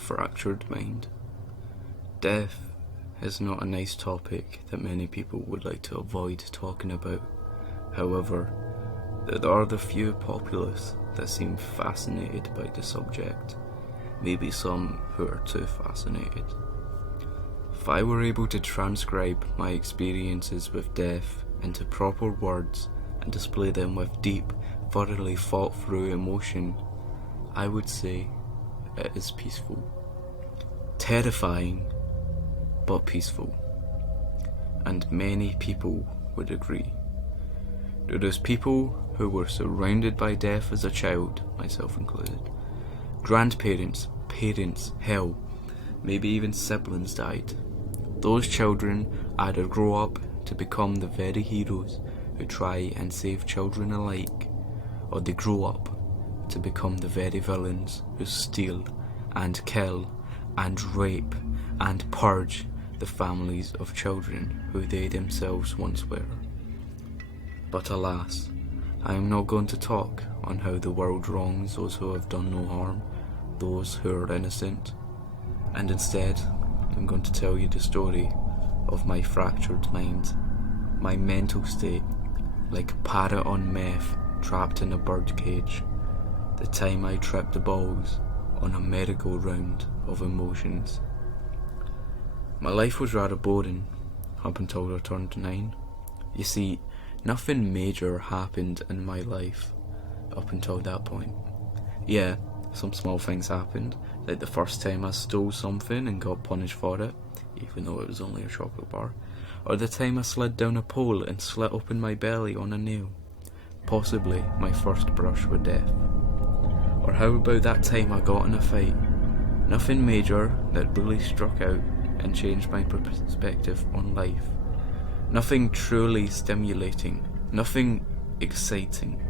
fractured mind. Death is not a nice topic that many people would like to avoid talking about. However, there are the few populace that seem fascinated by the subject, maybe some who are too fascinated. If I were able to transcribe my experiences with death into proper words and display them with deep, thoroughly thought through emotion, I would say it is peaceful. Terrifying, but peaceful. And many people would agree. There is people who were surrounded by death as a child, myself included. Grandparents, parents, hell, maybe even siblings died. Those children either grow up to become the very heroes who try and save children alike, or they grow up to become the very villains who steal and kill and rape and purge the families of children who they themselves once were. But alas, I am not going to talk on how the world wrongs those who have done no harm, those who are innocent, and instead I'm going to tell you the story of my fractured mind, my mental state, like a parrot on meth trapped in a bird cage, the time I tripped the balls on a merry-go-round of emotions. My life was rather boring up until I turned 9. You see, nothing major happened in my life up until that point. Yeah, some small things happened, like the first time I stole something and got punished for it, even though it was only a chocolate bar, or the time I slid down a pole and slit open my belly on a nail, possibly my first brush with death. Or how about that time I got in a fight? Nothing major that really struck out and changed my perspective on life. Nothing truly stimulating, nothing exciting.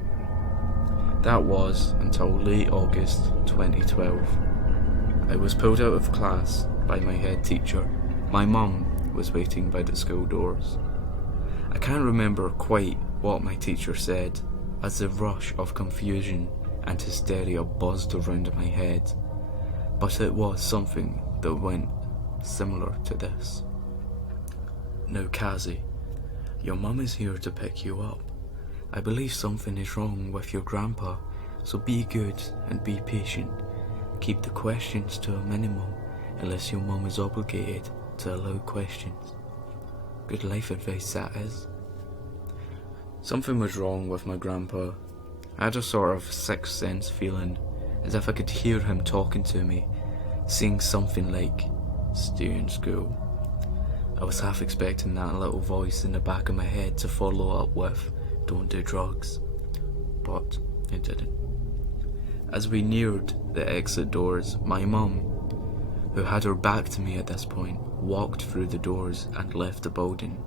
That was until late August 2012. I was pulled out of class by my head teacher. My mum was waiting by the school doors. I can't remember quite what my teacher said, as the rush of confusion and hysteria buzzed around my head, but it was something that went similar to this. "Now, Kazi, your mum is here to pick you up. I believe something is wrong with your grandpa, so be good and be patient. Keep the questions to a minimum unless your mum is obligated to allow questions. Good life advice, that is." Something was wrong with my grandpa. I had a sort of sixth sense feeling, as if I could hear him talking to me, saying something like, "Stay in school." I was half expecting that little voice in the back of my head to follow up with, "Don't do drugs," but it didn't. As we neared the exit doors, my mum, who had her back to me at this point, walked through the doors and left the building.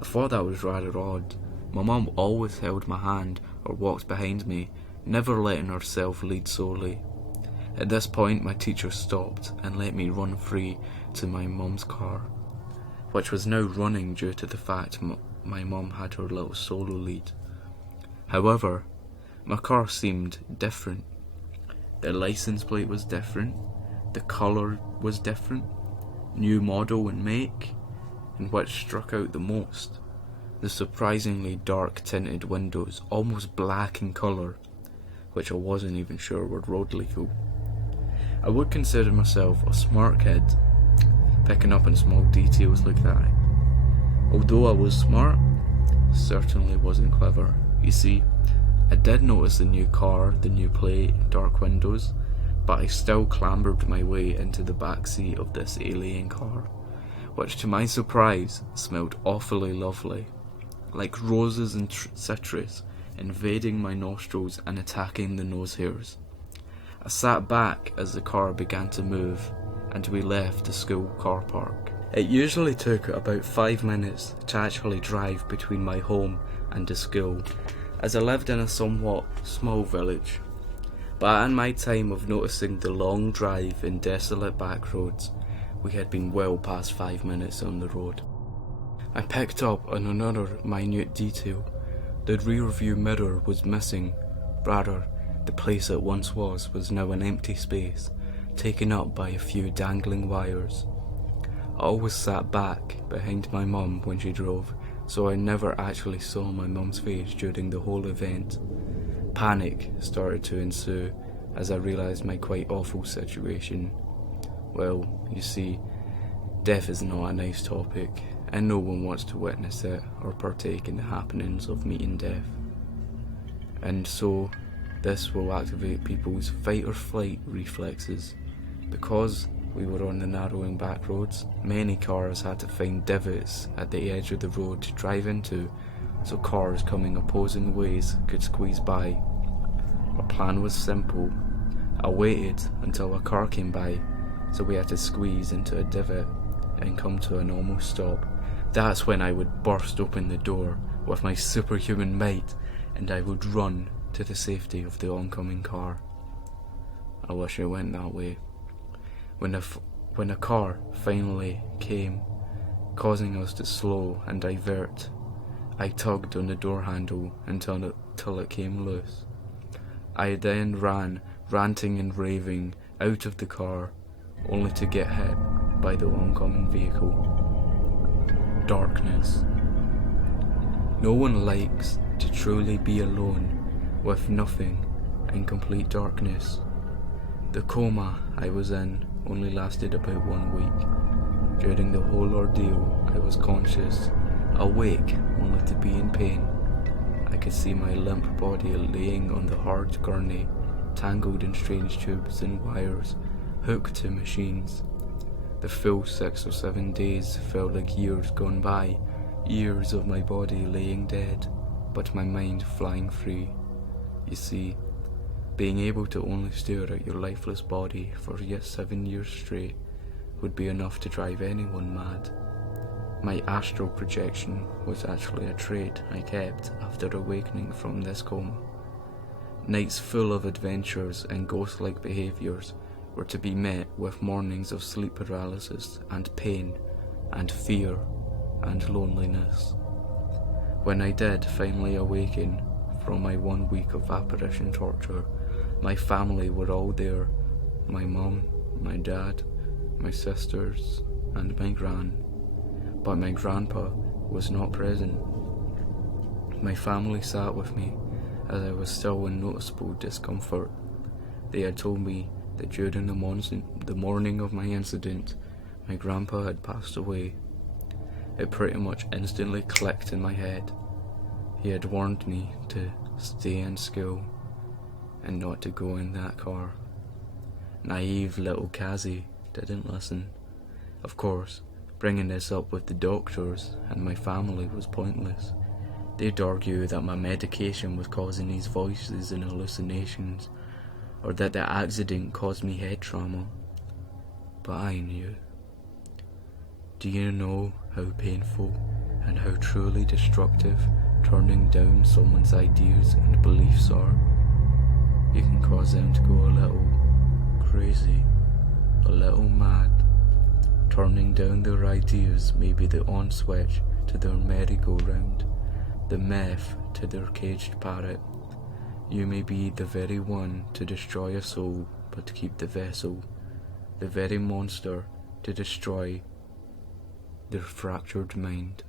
I thought that was rather odd. My mum always held my hand or walked behind me, never letting herself lead solely. At this point, my teacher stopped and let me run free to my mum's car, which was now running due to the fact my mum had her little solo lead. However, my car seemed different. The license plate was different, the colour was different, new model and make, and which struck out the most, the surprisingly dark tinted windows, almost black in colour, which I wasn't even sure were road legal. I would consider myself a smart kid, picking up on small details like that. Although I was smart, certainly wasn't clever. You see, I did notice the new car, the new plate, dark windows, but I still clambered my way into the back seat of this alien car, which to my surprise smelled awfully lovely, like roses and citrus invading my nostrils and attacking the nose hairs. I sat back as the car began to move and we left the school car park. It usually took about 5 minutes to actually drive between my home and the school, as I lived in a somewhat small village. But in my time of noticing the long drive in desolate back roads, we had been well past 5 minutes on the road. I picked up on another minute detail. The rear view mirror was missing. Rather, the place it once was now an empty space. taken up by a few dangling wires. I always sat back behind my mum when she drove, so I never actually saw my mum's face during the whole event. Panic started to ensue as I realised my quite awful situation. Well, you see, death is not a nice topic, and no one wants to witness it or partake in the happenings of meeting death. And so, this will activate people's fight or flight reflexes. Because we were on the narrowing back roads, many cars had to find divots at the edge of the road to drive into, so cars coming opposing ways could squeeze by. Our plan was simple. I waited until a car came by, so we had to squeeze into a divot and come to an almost stop. That's when I would burst open the door with my superhuman might, and I would run to the safety of the oncoming car. I wish it went that way. When a car finally came, causing us to slow and divert, I tugged on the door handle until it came loose. I then ran, ranting and raving, out of the car, only to get hit by the oncoming vehicle. Darkness. No one likes to truly be alone with nothing in complete darkness. The coma I was in only lasted about 1 week. During the whole ordeal, I was conscious, awake only to be in pain. I could see my limp body laying on the hard gurney, tangled in strange tubes and wires, hooked to machines. The full 6 or 7 days felt like years gone by, years of my body laying dead, but my mind flying free. You see, being able to only stare at your lifeless body for yet 7 years straight would be enough to drive anyone mad. My astral projection was actually a trait I kept after awakening from this coma. Nights full of adventures and ghost-like behaviours were to be met with mornings of sleep paralysis and pain and fear and loneliness. When I did finally awaken from my 1 week of apparition torture, my family were all there. My mum, my dad, my sisters, and my gran. But my grandpa was not present. My family sat with me as I was still in noticeable discomfort. They had told me that during the morning of my incident, my grandpa had passed away. It pretty much instantly clicked in my head. He had warned me to stay in school and not to go in that car. Naive little Kazi didn't listen. Of course, bringing this up with the doctors and my family was pointless. They'd argue that my medication was causing these voices and hallucinations, or that the accident caused me head trauma. But I knew. Do you know how painful and how truly destructive turning down someone's ideas and beliefs are? You can cause them to go a little crazy, a little mad. Turning down their ideas may be the on switch to their merry-go-round, the meth to their caged parrot. You may be the very one to destroy a soul but to keep the vessel, the very monster to destroy their fractured mind.